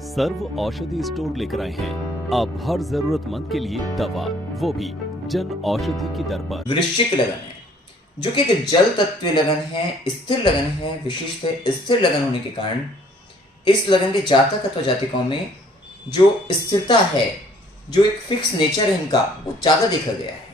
सर्व औषधि स्टोर लेकर आए हैं अब हर जरूरतमंद के लिए दवा, वो भी जन औषधि की दर पर। वृश्चिक लगन है जो कि एक जल तत्व लगन है, स्थिर लगन है। विशिष्ट स्थिर लगन होने के कारण इस लगन के जातक अथवा जातिकाओं में जो स्थिरता है, जो एक फिक्स नेचर है इनका, वो ज्यादा देखा गया है।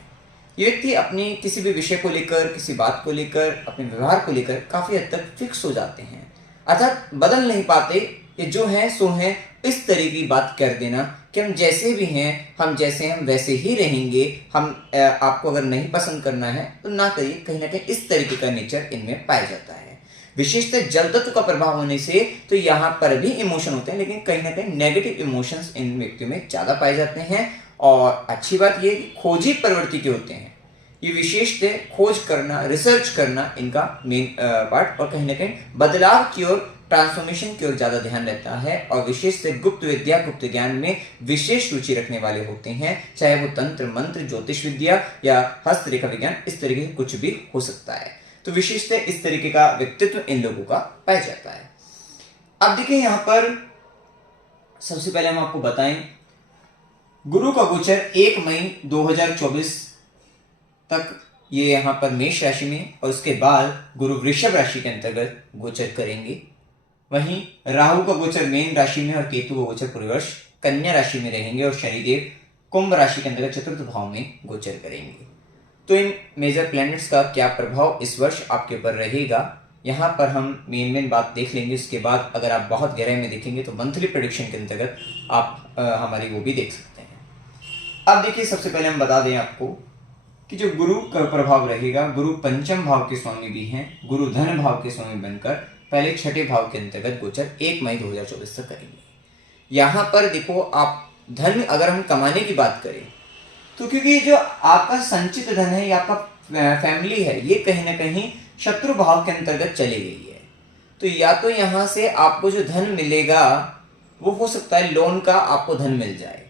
ये व्यक्ति अपनी किसी भी विषय को लेकर, किसी बात को लेकर, अपने व्यवहार को लेकर काफी हद तक फिक्स हो जाते हैं, अर्थात बदल नहीं पाते। ये जो है सो है, इस तरह की बात कर देना कि हम जैसे भी हैं, हम जैसे हम वैसे ही रहेंगे। हम आपको अगर नहीं पसंद करना है तो ना करिए, कहीं ना कहीं इस तरीके का नेचर इनमें पाया जाता है। विशेषतः जल तत्व का प्रभाव होने से तो यहाँ पर भी इमोशन होते हैं, लेकिन कहीं ना कहीं नेगेटिव इमोशंस इन व्यक्तियों में ज्यादा पाए जाते हैं। और अच्छी बात यह कि खोजी प्रवृत्ति के होते हैं। ये विशेषतः खोज करना, रिसर्च करना इनका मेन पार्ट, और कहीं ना कहीं बदलाव की ओर, ट्रांसफॉर्मेशन की ओर ज्यादा ध्यान रहता है। और विशेषतः गुप्त विद्या, गुप्त ज्ञान में विशेष रुचि रखने वाले होते हैं, चाहे वो तंत्र मंत्र, ज्योतिष विद्या या हस्तरेखा विज्ञान, इस तरीके से कुछ भी हो सकता है। तो विशेषतः इस तरीके का व्यक्तित्व इन लोगों का पाया जाता है। अब देखिए यहां पर सबसे पहले हम आपको बताएं, गुरु का गोचर 1 मई 2024 तक ये यहाँ पर मेष राशि में, और उसके बाद गुरु वृषभ राशि के अंतर्गत गोचर करेंगे। वहीं राहु का गोचर मीन राशि में और केतु का गोचर पूर्ववर्ष कन्या राशि में रहेंगे, और शनिदेव कुंभ राशि के अंतर्गत चतुर्थ भाव में गोचर करेंगे। तो इन मेजर प्लैनेट्स का क्या प्रभाव इस वर्ष आपके ऊपर रहेगा, यहाँ पर हम मेन बात देख लेंगे। उसके बाद अगर आप बहुत गहराई में देखेंगे तो मंथली प्रेडिक्शन के अंतर्गत आप हमारी वो भी देख सकते हैं। अब देखिए सबसे पहले हम बता दें आपको कि जो गुरु का प्रभाव रहेगा, गुरु पंचम भाव के स्वामी भी हैं, गुरु धन भाव के स्वामी बनकर पहले छठे भाव के अंतर्गत गोचर 1 मई 2024 तक करेंगे। यहाँ पर देखो, आप धन अगर हम कमाने की बात करें तो क्योंकि जो आपका संचित धन है या आपका फैमिली है, ये कहीं ना कहीं शत्रु भाव के अंतर्गत चली गई है। तो या तो यहाँ से आपको जो धन मिलेगा वो हो सकता है लोन का आपको धन मिल जाए,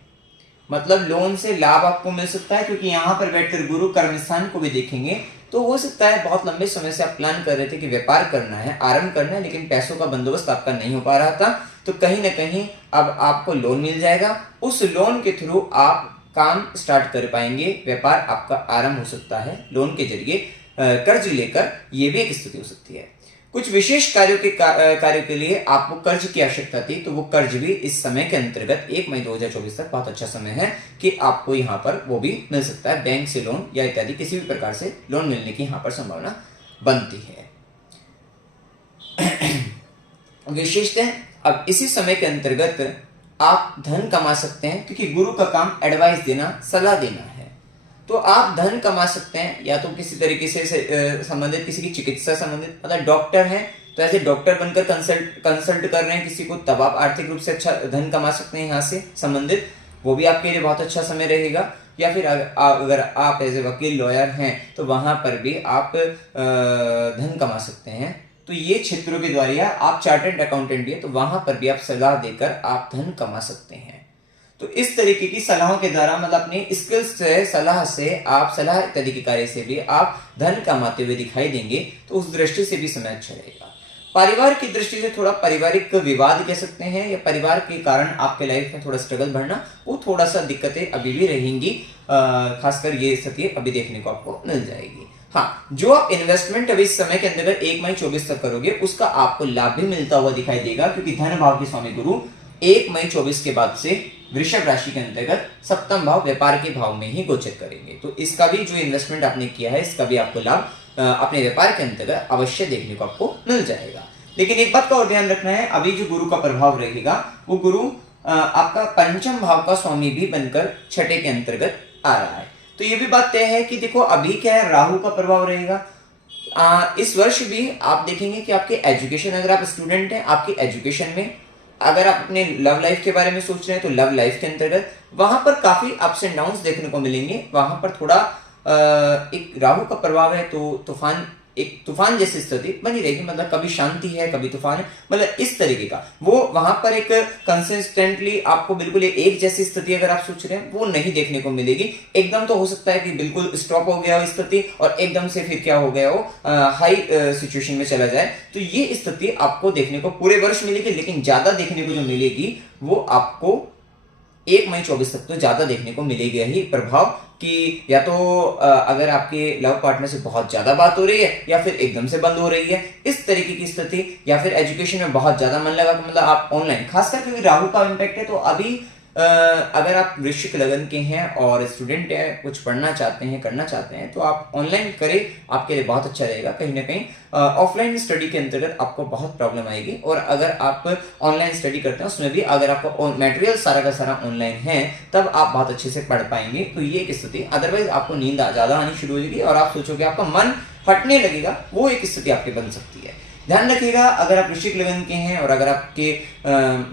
मतलब लोन से लाभ आपको मिल सकता है, क्योंकि यहाँ पर बैठकर गुरु कर्म स्थान को भी देखेंगे तो हो सकता है बहुत लंबे समय से आप प्लान कर रहे थे कि व्यापार करना है, आरंभ करना है, लेकिन पैसों का बंदोबस्त आपका नहीं हो पा रहा था। तो कहीं ना कहीं अब आपको लोन मिल जाएगा, उस लोन के थ्रू आप काम स्टार्ट कर पाएंगे, व्यापार आपका आरंभ हो सकता है लोन के जरिए, कर्ज लेकर, ये भी एक स्थिति हो सकती है। कुछ विशेष कार्यों के लिए आपको कर्ज की आवश्यकता थी, तो वो कर्ज भी इस समय के अंतर्गत 1 मई 2024 तक बहुत अच्छा समय है कि आपको यहाँ पर वो भी मिल सकता है, बैंक से लोन या इत्यादि किसी भी प्रकार से लोन मिलने की यहाँ पर संभावना बनती है। विशेषतः अब इसी समय के अंतर्गत आप धन कमा सकते हैं, क्योंकि गुरु का काम एडवाइस देना, सलाह देना है। तो आप धन कमा सकते हैं, या तो किसी तरीके से संबंधित, किसी की चिकित्सा संबंधित, मतलब डॉक्टर हैं तो ऐसे डॉक्टर बनकर कंसल्ट कर रहे हैं किसी को, तब आप आर्थिक रूप से अच्छा धन कमा सकते हैं यहाँ से संबंधित, वो भी आपके लिए बहुत अच्छा समय रहेगा। या फिर अगर आप एज ए वकील, लॉयर हैं तो वहां पर भी आप धन कमा सकते हैं। तो ये क्षेत्रों के द्वारा, या आप चार्टर्ड अकाउंटेंट भी है तो वहां पर भी आप सलाह देकर आप धन कमा सकते हैं। तो इस तरीके की सलाहों के द्वारा, मतलब अपनी स्किल्स से, सलाह से, आप सलाह इत्यादि के कार्य से भी आप धन कमाते हुए दिखाई देंगे, तो उस दृष्टि से भी समय अच्छा रहेगा। परिवार की दृष्टि से थोड़ा पारिवारिक विवाद कह सकते हैं, या परिवार के कारण आपके लाइफ में थोड़ा स्ट्रगल बढ़ना, वो थोड़ा सा दिक्कतें अभी भी रहेंगी, खासकर ये स्थिति अभी देखने को आपको मिल जाएगी। हाँ, जो आप इन्वेस्टमेंट अभी इस समय के अंतर्गत 1 मई 24 तक करोगे उसका आपको लाभ भी मिलता हुआ दिखाई देगा, क्योंकि धन भाव के स्वामी गुरु 1 मई 24 के बाद से वृषभ राशि के अंतर्गत सप्तम भाव, व्यापार के भाव में ही गोचर करेंगे। तो इसका भी जो इन्वेस्टमेंट आपने किया है, इसका भी आपको लाभ अपने व्यापार के अंतर्गत अवश्य देखने को आपको मिल जाएगा। लेकिन एक बात का और ध्यान रखना है, अभी जो गुरु का प्रभाव रहेगा वो गुरु आपका पंचम भाव का स्वामी भी बनकर छठे के अंतर्गत आ रहा है। तो ये भी बात तय है कि देखो अभी क्या है, राहु का प्रभाव रहेगा। इस वर्ष भी आप देखेंगे कि आपके एजुकेशन, अगर आप स्टूडेंट हैं, आपकी एजुकेशन में, अगर आप अपने लव लाइफ के बारे में सोच रहे हैं तो लव लाइफ के अंतर्गत वहां पर काफी अप्स एंड डाउन्स देखने को मिलेंगे। वहां पर थोड़ा एक राहु का प्रभाव है तो तूफान एक तूफान जैसी स्थिति बनी रहेगी, मतलब कभी शांति है कभी तूफान है, मतलब इस तरीके का। वो वहां पर एक कंसिस्टेंटली आपको बिल्कुल एक जैसी स्थिति अगर आप सोच रहे हैं वो नहीं देखने को मिलेगी। एकदम तो हो सकता है कि बिल्कुल स्टॉप हो गया हो स्थिति और एकदम से फिर क्या हो गया हो हाई सिचुएशन में चला जाए, तो ये स्थिति आपको देखने को पूरे वर्ष मिलेगी। लेकिन ज्यादा देखने को जो मिलेगी वो आपको 1 मई 24 तक तो ज्यादा देखने को मिलेगा ही प्रभाव, कि या तो अगर आपके लव पार्टनर से बहुत ज्यादा बात हो रही है या फिर एकदम से बंद हो रही है, इस तरीके की स्थिति, या फिर एजुकेशन में बहुत ज्यादा मन लगा, मतलब आप ऑनलाइन, खासकर क्योंकि राहु का इम्पैक्ट है। तो अभी अगर आप वृश्चिक लगन के हैं और स्टूडेंट है, कुछ पढ़ना चाहते हैं करना चाहते हैं, तो आप ऑनलाइन करें, आपके लिए बहुत अच्छा रहेगा। कहीं ना कहीं ऑफलाइन स्टडी के अंतर्गत आपको बहुत प्रॉब्लम आएगी। और अगर आप ऑनलाइन स्टडी करते हैं उसमें भी अगर आपको मटेरियल सारा का सारा ऑनलाइन है तब आप बहुत अच्छे से पढ़ पाएंगे। तो ये एक स्थिति, अदरवाइज आपको नींद ज्यादा आनी शुरू हो जाएगी और आप सोचोगे आपका मन हटने लगेगा, वो एक स्थिति आपकी बन सकती है। ध्यान रखिएगा अगर आप वृश्चिक लगन के हैं और अगर आपके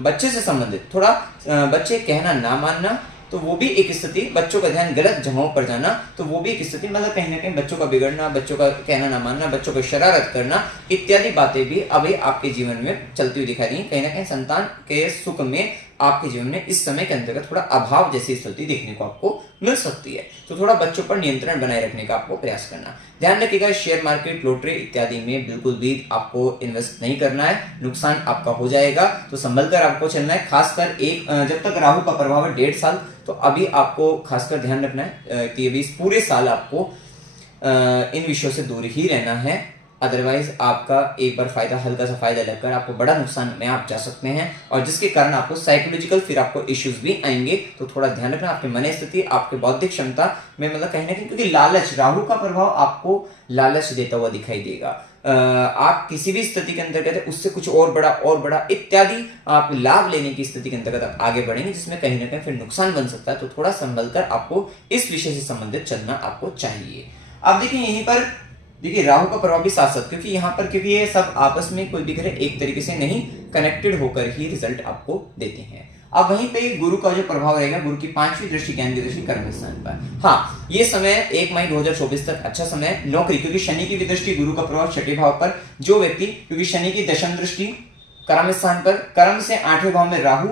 बच्चे से संबंधित थोड़ा बच्चे कहना ना मानना, तो वो भी एक स्थिति, बच्चों का ध्यान गलत जगहों पर जाना, तो वो भी एक स्थिति, मतलब कहीं ना कहीं बच्चों का बिगड़ना, बच्चों का कहना ना मानना, बच्चों को शरारत करना इत्यादि बातें भी अभी आपके जीवन में चलती हुई दिखाई दी। कहीं ना कहीं संतान के सुख में आपके जीवन में इस समय के अंतर्गत थोड़ा अभाव जैसी स्थिति देखने को आपको मिल सकती है। तो थोड़ा बच्चों पर नियंत्रण बनाए रखने का आपको प्रयास करना। ध्यान रखिएगा शेयर मार्केट, लॉटरी इत्यादि में बिल्कुल भी आपको इन्वेस्ट नहीं करना है, नुकसान आपका हो जाएगा। तो संभल कर आपको चलना है, खासकर जब तक राहु का प्रभाव है 1.5 साल, तो अभी आपको खासकर ध्यान रखना है कि अभी इस पूरे साल आपको इन विषयों से दूर ही रहना है। अदरवाइज आपका एक बार फायदा, हल्का सा फायदा लगकर आपको बड़ा नुकसान में आप जा सकते हैं, और जिसके कारण आपको साइकोलॉजिकल फिर आपको इश्यूज भी आएंगे। तो थोड़ा ध्यान रखना आपके मन स्थिति, आपके बौद्धिक क्षमता में, मतलब कहीं ना कहीं, क्योंकि लालच, राहु का प्रभाव आपको लालच देता हुआ दिखाई देगा। आप किसी भी स्थिति के अंतर्गत उससे कुछ और बड़ा इत्यादि आप लाभ लेने की स्थिति के अंतर्गत आप आगे बढ़ेंगे, जिसमें कहीं ना कहीं फिर नुकसान बन सकता है। तो थोड़ा संभल कर आपको इस विषय से संबंधित चलना आपको चाहिए। अब देखिए यहीं पर देखिए राहु का प्रभाव भी साथ साथ, क्योंकि यहाँ पर क्योंकि ये सब आपस में कोई दिख रहे एक तरीके से नहीं, कनेक्टेड होकर ही रिजल्ट आपको देते हैं। अब वहीं पे गुरु का जो प्रभाव रहेगा, गुरु की 5वीं दृष्टि, ज्ञान की दृष्टि कर्म स्थान पर। हाँ, ये समय 1 मई 2024 तक अच्छा समय, नौकरी, क्योंकि शनि की भी दृष्टि, गुरु का प्रभाव 6ठे भाव पर, जो व्यक्ति, क्योंकि शनि की दशम दृष्टि कर्म स्थान पर, कर्म से 8वें भाव में राहु,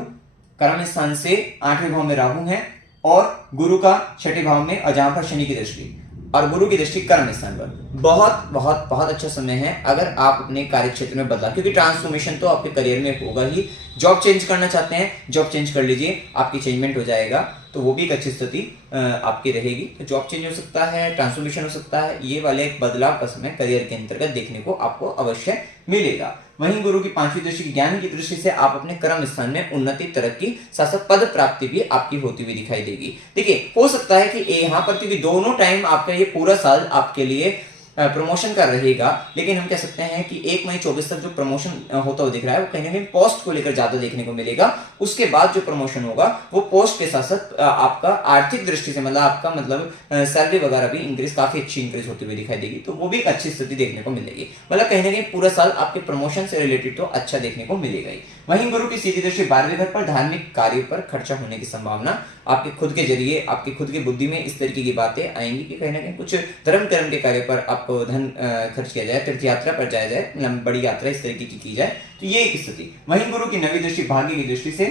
कर्म स्थान से 8वें भाव में राहु है, और गुरु का 6ठे भाव में, और जहां पर शनि की दृष्टि और गुरु की दृष्टि कर्म स्थान पर, बहुत बहुत बहुत अच्छा समय है अगर आप अपने कार्य क्षेत्र में बदलाव, क्योंकि ट्रांसफॉर्मेशन तो आपके करियर में होगा ही। जॉब चेंज करना चाहते हैं, जॉब चेंज कर लीजिए, आपकी चेंजमेंट हो जाएगा, तो वो भी एक अच्छी स्थिति आपकी रहेगी। तो जॉब चेंज हो सकता है, ट्रांसफॉर्मेशन हो सकता है, ये वाले एक बदलाव का समय करियर के अंतर्गत देखने को आपको अवश्य मिलेगा। वहीं गुरु की 5वीं दृष्टि, ज्ञान की दृष्टि से आप अपने कर्म स्थान में उन्नति, तरक्की, साथ साथ पद प्राप्ति भी आपकी होती हुई दिखाई देगी। देखिए हो सकता है कि यहाँ पर क्योंकि दोनों टाइम आपका ये पूरा साल आपके लिए प्रमोशन का रहेगा, लेकिन हम कह सकते हैं कि 1 मई 24 तक जो प्रमोशन होता हुआ दिख रहा है वो कहीं ना कहीं पोस्ट को लेकर ज्यादा देखने को मिलेगा। उसके बाद जो प्रमोशन होगा वो पोस्ट के साथ साथ आपका आर्थिक दृष्टि से, मतलब आपका मतलब सैलरी वगैरह भी इंक्रीज, काफी अच्छी इंक्रीज होती हुई दिखाई देगी। तो वो भी एक अच्छी स्थिति देखने को मिलेगी, मतलब कहीं ना कहीं पूरा साल आपके प्रमोशन से रिलेटेड तो अच्छा देखने को मिलेगा ही। वहीं गुरु की सीधी दृष्टि 12वें घर पर, धार्मिक कार्य पर खर्चा होने की संभावना, आपके खुद के जरिए, आपकी खुद की बुद्धि में इस तरीके की बातें आएंगी कि कहीं ना कहीं कुछ धर्म कर्म के कार्य पर आपको धन खर्च किया जाए, तीर्थ यात्रा पर जाया जाए, बड़ी यात्रा इस तरीके की जाए, तो ये एक स्थिति। वहीं गुरु की 9वीं दृष्टि भाग्य की दृष्टि से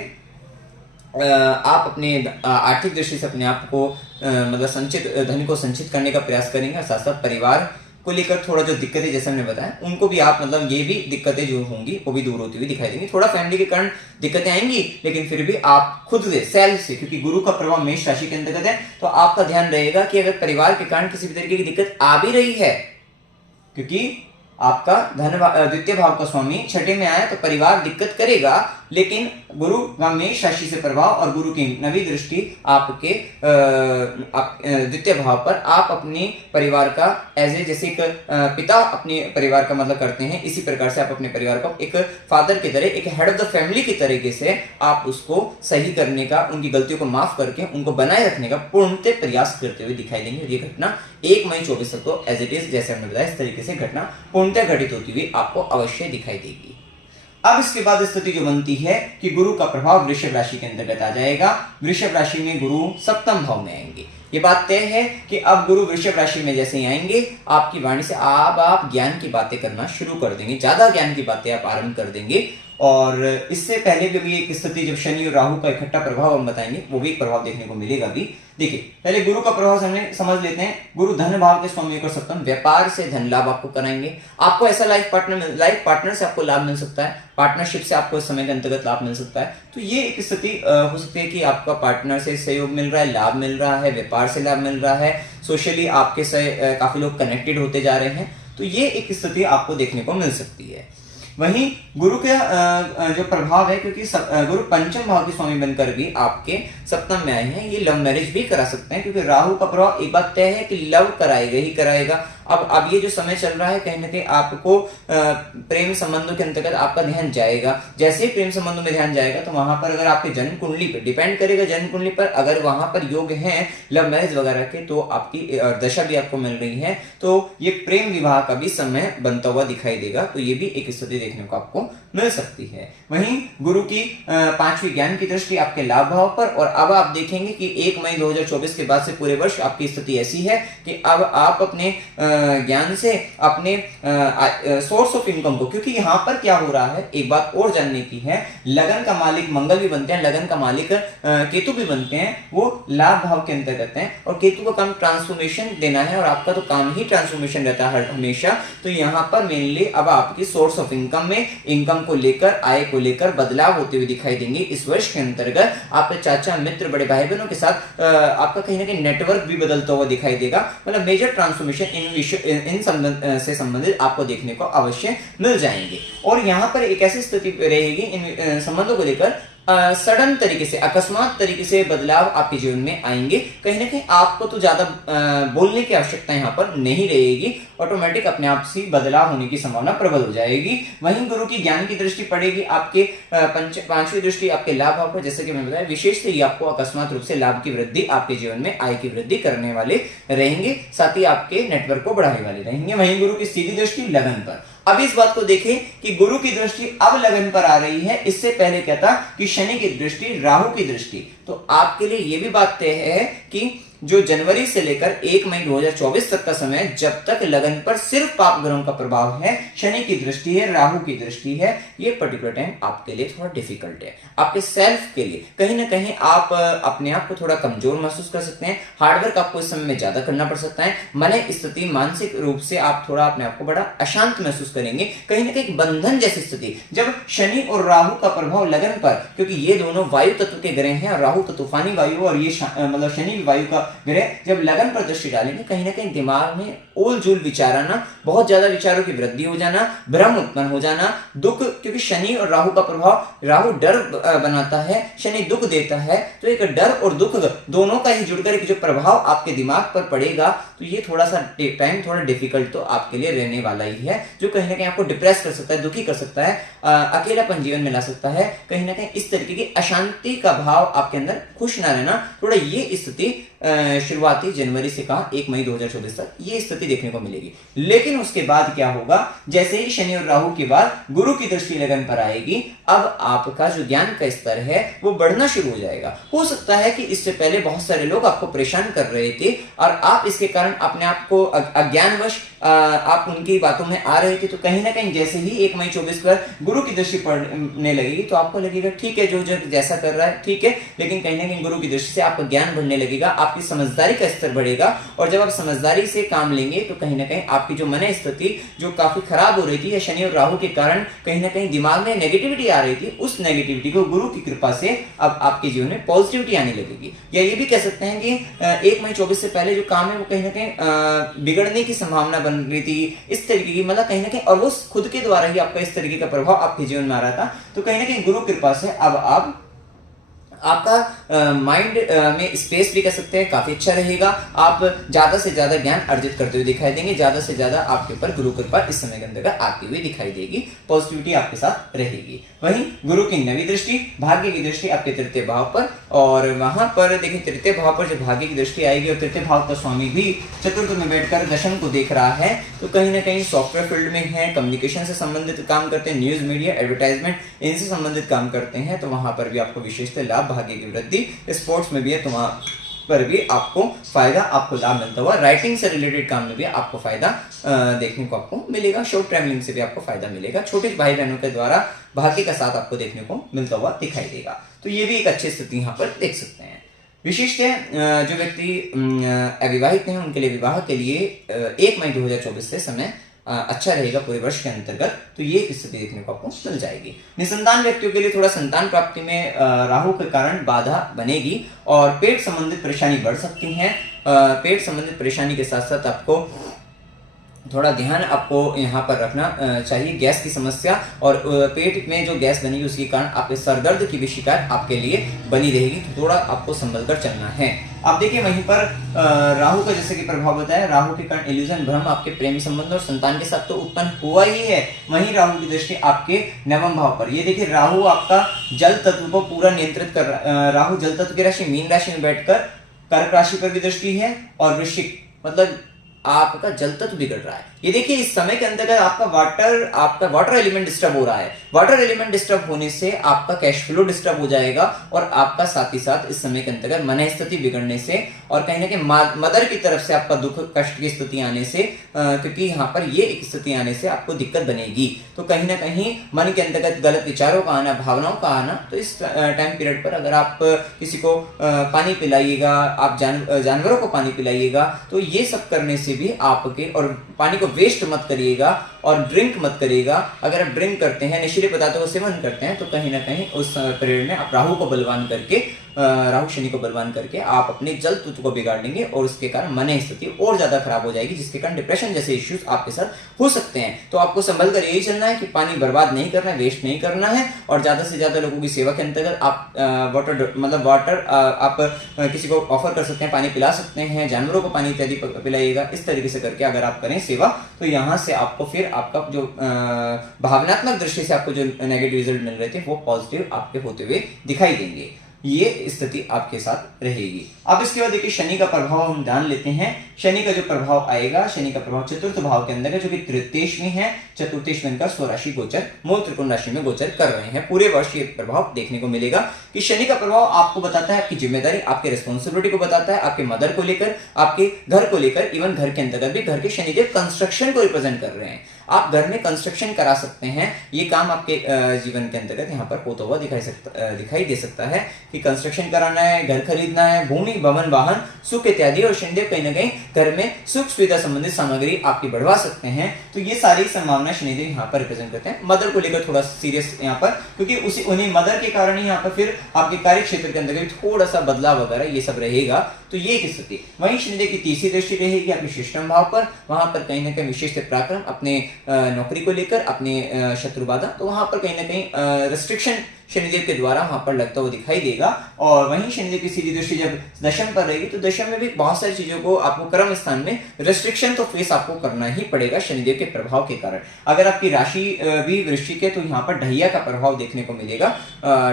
आप अपने आर्थिक दृष्टि से अपने आप को मतलब संचित धन को संचित करने का प्रयास करेंगे, साथ साथ परिवार को लेकर थोड़ा जो दिक्कतें जैसे हमने बताया उनको भी आप, मतलब ये भी दिक्कतें जो होंगी वो भी दूर होती हुई दिखाई देंगी। थोड़ा फैमिली के कारण दिक्कतें आएंगी, लेकिन फिर भी आप खुद से, सेल्फ से, क्योंकि गुरु का प्रभाव मेष राशि के अंतर्गत है, तो आपका ध्यान रहेगा कि अगर परिवार के कारण किसी भी तरीके की दिक्कत आ भी रही है, क्योंकि आपका धन द्वितीय भाव का स्वामी 6ठे में आया तो परिवार दिक्कत करेगा, लेकिन गुरु का मेष राशि से प्रभाव और गुरु की 9वीं दृष्टि आपके द्वितीय भाव पर, आप अपने परिवार का जैसे एक पिता अपने परिवार का मतलब करते हैं, इसी प्रकार से आप अपने परिवार को एक फादर की तरह, एक हेड ऑफ द फैमिली की तरीके से आप उसको सही करने का, उनकी गलतियों को माफ करके उनको बनाए रखने का पूर्णतः प्रयास करते हुए दिखाई देंगे। ये घटना 1 मई 24 तक तो एज इट इज, जैसे हमने बताया, इस तरीके से घटना पूर्णतः घटित होती हुई आपको अवश्य दिखाई देगी। अब इसके बाद स्थिति जो बनती है कि गुरु का प्रभाव वृषभ राशि के अंतर्गत आ जाएगा। वृषभ राशि में गुरु सप्तम भाव में आएंगे। ये बात तय है कि अब गुरु वृषभ राशि में जैसे ही आएंगे, आपकी वाणी से आप ज्ञान की बातें करना शुरू कर देंगे, ज्यादा ज्ञान की बातें आप आरंभ कर देंगे। और इससे पहले भी एक स्थिति जब शनि और राहु का इकट्ठा प्रभाव हम बताएंगे, वो भी एक प्रभाव देखने को मिलेगा भी। देखिए पहले गुरु का प्रभाव समझ लेते हैं। गुरु धन भाव के स्वामी और सप्तम, व्यापार से धन लाभ आपको कराएंगे। आपको ऐसा लाइफ पार्टनर से आपको लाभ मिल सकता है, पार्टनरशिप से आपको इस समय के अंतर्गत लाभ मिल सकता है। तो ये एक स्थिति हो सकती है कि आपका पार्टनर से सहयोग मिल रहा है, लाभ मिल रहा है, व्यापार से लाभ मिल रहा है, सोशली आपके से काफी लोग कनेक्टेड होते जा रहे हैं। तो ये एक स्थिति आपको देखने को मिल सकती है। वहीं गुरु के जो प्रभाव है, क्योंकि गुरु पंचम भाव के स्वामी बनकर भी आपके सप्तम में आए हैं, ये लव मैरिज भी करा सकते हैं, क्योंकि राहु का प्रभाव एक बात तय है कि लव कराएगा ही कराएगा। अब ये जो समय चल रहा है, कहीं ना कहीं आपको प्रेम संबंधों के अंतर्गत आपका ध्यान जाएगा। जैसे ही प्रेम संबंधों में ध्यान जाएगा, तो वहां पर अगर आपके जन्म कुंडली पर डिपेंड करेगा, जन्म कुंडली पर अगर वहां पर योग है लव मैरिज वगैरह के, तो आपकी दशा भी आपको मिल रही है, तो ये प्रेम विवाह का भी समय बनता हुआ दिखाई देगा। तो ये भी एक स्थिति देखने को आपको मिल सकती है। वहीं गुरु की पांचवी ज्ञान की दृष्टि आपके लाभ भाव पर, और अब आप देखेंगे कि 1 मई 2024 के बाद से पूरे वर्ष आपकी स्थिति ऐसी है कि अब आप अपने ज्ञान से अपने सोर्स ऑफ इनकम को, क्योंकि यहां पर क्या हो रहा है, एक बात और जानने की है, लगन का मालिक मंगल भी बनते हैं, लगन का मालिक केतु भी बनते हैं, वो लाभ भाव के अंतर्गत हैं, और केतु का काम ट्रांसफॉर्मेशन देना है, और आपका तो काम ही ट्रांसफॉर्मेशन रहता है हमेशा। तो यहाँ पर मेनली अब आपकी सोर्स ऑफ इनकम में, इनकम को लेकर, आय को लेकर बदलाव होते हुए दिखाई देंगे। इस वर्ष के अंतर्गत आपके चाचा मित्र बड़े भाई बहनों के साथ आपका कहीं ना कहीं नेटवर्क भी बदलता हुआ दिखाई देगा। मतलब मेजर ट्रांसफॉर्मेशन इन से संबंधित आपको देखने को अवश्य मिल जाएंगे। और यहाँ पर एक ऐसी स्थिति रहेगी इन संबंधों को लेकर, सडन तरीके से, अकस्मात तरीके से बदलाव आपके जीवन में आएंगे। कहीं ना कहीं आपको तो ज्यादा बोलने की आवश्यकता यहाँ पर नहीं रहेगी, ऑटोमेटिक अपने आप से बदलाव होने की संभावना प्रबल हो जाएगी। वहीं गुरु की ज्ञान की दृष्टि पड़ेगी आपके पांचवी दृष्टि आपके लाभ भाव पर, जैसे कि मैं बताया, विशेष से आपको अकस्मात रूप से लाभ की वृद्धि, आपके जीवन में आय की वृद्धि करने वाले रहेंगे, साथ ही आपके नेटवर्क को बढ़ाने वाले रहेंगे। वहीं गुरु की सीधी दृष्टि लगन पर। अब इस बात को देखें कि गुरु की दृष्टि अब लगन पर आ रही है, इससे पहले क्या था कि शनि की दृष्टि, राहु की दृष्टि। तो आपके लिए यह भी बात तय है कि जो जनवरी से लेकर 1 मई 2024 तक का समय, जब तक लगन पर सिर्फ पाप ग्रहों का प्रभाव है, शनि की दृष्टि है, राहु की दृष्टि है, ये पर्टिकुलर टाइम आपके लिए थोड़ा डिफिकल्ट है। आपके सेल्फ के लिए कहीं ना कहीं आप अपने आप को थोड़ा कमजोर महसूस कर सकते हैं, हार्डवर्क आपको इस समय में ज्यादा करना पड़ सकता है, मन स्थिति, मानसिक रूप से आप थोड़ा अपने आप को बड़ा अशांत महसूस करेंगे, कहीं ना कहीं बंधन जैसी स्थिति। जब शनि और राहु का प्रभाव लगन पर, क्योंकि ये दोनों वायु तत्व के ग्रह हैं, और राहु तो तूफानी वायु और ये मतलब शनि वायु का ग्रह, जब लगन पर दृष्टि डालेंगे, कहीं ना कहीं दिमाग में ओल जूल विचार आना, बहुत ज्यादा विचारों की वृद्धि हो जाना, भ्रम उत्पन्न हो जाना, दुख, क्योंकि शनि और राहु का प्रभाव, राहु डर बनाता है, शनि दुख देता है, तो एक डर और दुख दोनों का ही जुड़कर एक जो प्रभाव आपके दिमाग पर पड़ेगा, तो ये थोड़ा सा टाइम थोड़ा डिफिकल्ट तो आपके लिए रहने वाला ही है, जो कहीं ना कहीं आपको डिप्रेस कर सकता है, दुखी कर सकता है, अकेलापन जीवन में ला सकता है, कहीं ना कहीं इस तरीके की अशांति का भाव आपके अंदर, खुश ना रहना, थोड़ा ये स्थिति शुरुआती जनवरी से कहा 1 मई 2024 तक ये स्थिति देखने को मिलेगी। लेकिन उसके बाद क्या होगा, जैसे ही शनि और राहु के बाद गुरु की दृष्टि लगन पर आएगी, अब आपका जो ज्ञान का स्तर है वो बढ़ना शुरू हो जाएगा। हो सकता है कि इससे पहले बहुत सारे लोग आपको परेशान कर रहे थे, और आप इसके कारण अपने आप को अज्ञानवश आप उनकी बातों में आ रहे थे, तो कहीं ना कहीं जैसे ही 1 मई 24 पर गुरु की दृष्टि पड़ने लगेगी, तो आपको लगेगा ठीक है, जो जैसा कर रहा है ठीक है, लेकिन कहीं ना कहीं गुरु की दृष्टि से आपका ज्ञान बढ़ने लगेगा, आपकी समझदारी का स्तर बढ़ेगा, और जब आप समझदारी से काम लेंगे, तो कहीं ना कहीं आपकी जो मन स्थिति जो काफी खराब हो रही थी, या शनि और राहु के कारण कहीं ना कहीं दिमाग में नेगेटिविटी आ रही थी, उस नेगेटिविटी को गुरु की कृपा से अब आपके जीवन में पॉजिटिविटी आने लगेगी। या ये भी कह सकते हैं कि 1 मई 24 से पहले जो काम है वो कहीं ना कहीं बिगड़ने की संभावना बन रही थी, इस तरीके की, मतलब कहीं ना कहीं, और वो खुद के द्वारा ही आपका इस तरीके का प्रभाव आपके जीवन में आ रहा था, तो कहीं ना कहीं गुरु कृपा से अब आप आपका माइंड में स्पेस भी कह सकते हैं, काफी अच्छा रहेगा। आप ज्यादा से ज्यादा ज्ञान अर्जित करते हुए दिखाई देंगे, ज्यादा से ज्यादा आपके ऊपर गुरु कृपा इस समय के अंतर्गत आती हुई दिखाई देगी, पॉजिटिविटी आपके साथ रहेगी। वहीं गुरु की नवी दृष्टि, भाग्य की दृष्टि आपके तृतीय भाव पर, और वहां पर देखिए तृतीय भाव पर जब भाग्य की दृष्टि आएगी और तृतीय भाव का स्वामी भी चतुर्थ में बैठकर दशम को देख रहा है, तो कहीं ना कहीं सॉफ्टवेयर फील्ड में है, कम्युनिकेशन से संबंधित काम करते हैं, न्यूज मीडिया एडवर्टाइजमेंट इनसे संबंधित काम करते हैं, तो वहां पर भी आपको विशेषतः लाभ, भाग्य की वृद्धि, स्पोर्ट्स में भी है तो वहां पर भी आपको फायदा, आपको लाभ मिलता हुआ, राइटिंग से रिलेटेड काम में भी आपको फायदा देखने को आपको मिलेगा, शॉर्ट ट्रैवलिंग से भी आपको फायदा मिलेगा, छोटे भाई बहनों के द्वारा भाग्य का साथ आपको देखने को मिलता हुआ दिखाई देगा। तो ये भी एक अच्छी स्थिति यहाँ पर देख सकते हैं। विशिष्ट है जो व्यक्ति अविवाहित हैं उनके लिए विवाह के लिए 1 मई 2024 से समय अच्छा रहेगा पूरे वर्ष के अंतर्गत, तो ये स्थिति देखने को आपको मिल जाएगी। निसंतान व्यक्तियों के लिए थोड़ा संतान प्राप्ति में राहु के कारण बाधा बनेगी और पेट संबंधित परेशानी बढ़ सकती है। पेट संबंधित परेशानी के साथ साथ आपको थोड़ा ध्यान आपको यहाँ पर रखना चाहिए, गैस की समस्या और पेट में जो गैस बनेगी उसके कारण आपके सर दर्द की भी शिकायत आपके लिए बनी रहेगी, तो थोड़ा आपको संभल कर चलना है। आप देखिए वहीं पर राहु का जैसे कि प्रभाव बताया, राहु के कारण इल्यूजन भ्रम आपके प्रेमी संबंध और संतान के साथ तो उत्पन्न हुआ ही है, वहीं राहु की दृष्टि आपके नवम भाव पर, ये देखिए राहु आपका जल तत्व को पूरा नियंत्रित कर राहु जल तत्व की राशि मीन राशि में बैठकर कर्क राशि पर भी दृष्टि है और वृश्चिक, मतलब आपका जल तत्व बिगड़ रहा है। ये देखिए इस समय के अंतर्गत आपका वाटर एलिमेंट डिस्टर्ब हो रहा है। वाटर एलिमेंट डिस्टर्ब होने से आपका कैश फ्लो डिस्टर्ब हो जाएगा और आपका साथ ही साथ इस समय के अंतर्गत मन स्थिति बिगड़ने से और कहीं ना कहीं मदर की तरफ से आपका दुख कष्ट की स्थिति आने से, क्योंकि यहाँ पर ये एक स्थिति आने से आपको दिक्कत बनेगी, तो कहीं ना कहीं मन के अंतर्गत गलत विचारों का आना, भावनाओं का आना, तो इस टाइम पीरियड पर अगर आप किसी को पानी पिलाइएगा, आप जानवरों को पानी पिलाइएगा, तो ये सब करने से भी आपके, और पानी को वेस्ट मत करिएगा और ड्रिंक मत करिएगा। अगर आप ड्रिंक करते हैं, नशीले पदार्थों का सेवन करते हैं, तो कहीं ना कहीं उस पीरियड में आप राहु को बलवान करके, राहु शनि को बलवान करके आप अपने जल तत्व को बिगाड़ लेंगे और उसके कारण मन स्थिति और ज्यादा खराब हो जाएगी, जिसके कारण डिप्रेशन जैसे इश्यूज आपके साथ हो सकते हैं। तो आपको संभल कर यही चलना है कि पानी बर्बाद नहीं करना है, वेस्ट नहीं करना है, और ज्यादा से ज्यादा लोगों की सेवा के अंतर्गत आप वाटर आप किसी को ऑफर कर सकते हैं, पानी पिला सकते हैं, जानवरों को पानी इत्यादि पिलाइएगा। इस तरीके से करके अगर आप करें सेवा, तो यहाँ से आपको फिर आपका जो भावनात्मक दृष्टि से आपको जो नेगेटिव रिजल्ट मिल रहे थे वो पॉजिटिव आपके होते हुए दिखाई देंगे। ये स्थिति आपके साथ रहेगी। अब इसके बाद देखिए शनि का प्रभाव हम जान लेते हैं। शनि का जो प्रभाव आएगा, शनि का प्रभाव चतुर्थ भाव के अंदर है, जो कि तृतीयेश में है, चतुर्थेश में इनका स्वराशि गोचर मूल त्रिकोण राशि में गोचर कर रहे हैं। पूरे वर्ष ये प्रभाव देखने को मिलेगा कि शनि का प्रभाव आपको बताता है आपकी जिम्मेदारी, आपके रिस्पॉन्सिबिलिटी को बताता है, आपके मदर को लेकर, आपके घर को लेकर, इवन घर के अंतर्गत भी घर के शनिदेव कंस्ट्रक्शन को रिप्रेजेंट कर रहे हैं। आप घर में कंस्ट्रक्शन करा सकते हैं, ये काम आपके जीवन के अंतर्गत यहाँ पर होता हुआ दिखाई दे सकता है कि कंस्ट्रक्शन कराना है, घर खरीदना है, भूमि भवन वाहन सुख इत्यादि, और शनिदेव कहीं ना कहीं घर में सुख सुविधा संबंधित सामग्री आपकी बढ़वा सकते हैं। तो ये सारी संभावना शनिदेव यहाँ पर रिप्रेजेंट करते हैं। मदर को लेकर थोड़ा सीरियस यहाँ पर, क्योंकि उन्हीं मदर के कारण ही यहाँ पर फिर आपके कार्य क्षेत्र के अंतर्गत थोड़ा सा बदलाव वगैरह ये सब रहेगा, तो ये एक स्थिति। वहीं शनिदेव की तीसरी दृष्टि रहेगी आपके षष्ठम भाव पर, वहां पर कहीं ना कहीं विशेष पराक्रम अपने नौकरी को लेकर, अपने शत्रु बाधा, तो वहां पर कहीं ना कहीं रिस्ट्रिक्शन शनिदेव के द्वारा वहां पर लगता हुआ दिखाई देगा। और वहीं शनिदेव की सीधी दृष्टि जब दशम पर रहेगी, तो दशम में भी बहुत सारी चीजों को आपको कर्म स्थान में रेस्ट्रिक्शन तो फेस आपको करना ही पड़ेगा शनिदेव के प्रभाव के कारण। अगर आपकी राशि भी वृश्चिक है, तो यहाँ पर ढैया का प्रभाव देखने को मिलेगा,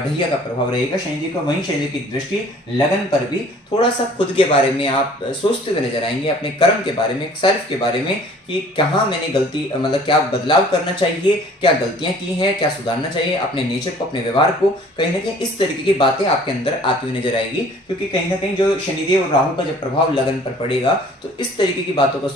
ढैया का प्रभाव रहेगा शनिदेव का। वहीं शनिदेव की दृष्टि लगन पर भी थोड़ा सा खुद के बारे में आप सोचते हुए नजर आएंगे, अपने कर्म के बारे में, सेल्फ के बारे में, कि कहाँ मैंने गलती, मतलब क्या बदलाव करना चाहिए, क्या गलतियां की हैं, क्या सुधारना चाहिए अपने नेचर को, अपने व्यवहार को, कहीं ना कहीं इस तरीके की बातें आपके अंदर आती हुई नजर आएगी। क्योंकि कहीं ना कहीं जो शनिदेव और राहु का जब प्रभाव लगन पर पड़ेगा, तो इस तरीके की बातों का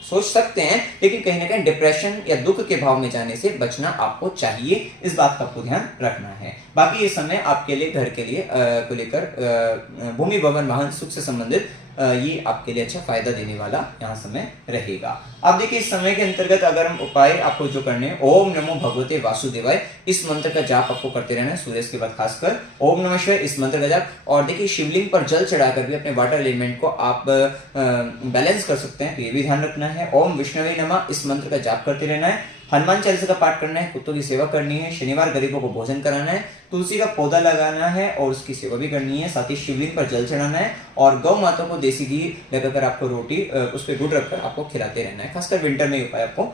सोच सकते हैं, लेकिन कहीं ना कहीं डिप्रेशन या दुख के भाव में जाने से बचना आपको चाहिए, इस बात का आपको ध्यान रखना है। बाकी ये समय आपके लिए घर के लिए को लेकर भूमि भवन वाहन सुख से संबंधित ये आपके लिए अच्छा फायदा देने वाला यहाँ समय रहेगा। अब देखिए इस समय के अंतर्गत अगर हम उपाय आपको जो करने हैं, ओम नमो भगवते वासुदेवाय, इस मंत्र का जाप आपको करते रहना है सूर्य के बाद, खासकर ओम नमः शिवाय इस मंत्र का जाप। और देखिए शिवलिंग पर जल चढ़ाकर भी अपने वाटर एलिमेंट को आप बैलेंस कर सकते हैं, तो ये भी ध्यान रखना है। ओम विष्णवे नमः इस मंत्र का जाप करते रहना है। हनुमान चालीसा का पाठ करना है, कुत्तों की सेवा करनी है, शनिवार गरीबों को भोजन कराना है, तुलसी का पौधा लगाना है और उसकी सेवा भी करनी है, साथ ही शिवलिंग पर जल चढ़ाना है और गौ माता को देसी घी लगाकर आपको रोटी उस पर गुड़ रखकर आपको खिलाते रहना है। खासकर विंटर में उपाय आपको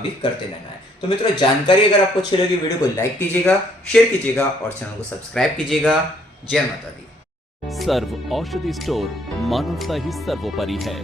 भी करते रहना है। तो मित्रों, जानकारी अगर आपको अच्छी लगी, वीडियो को लाइक कीजिएगा, शेयर कीजिएगा और चैनल को सब्सक्राइब कीजिएगा। जय माता दी। सर्व औषधि स्टोर, मानवता ही सर्वोपरि है।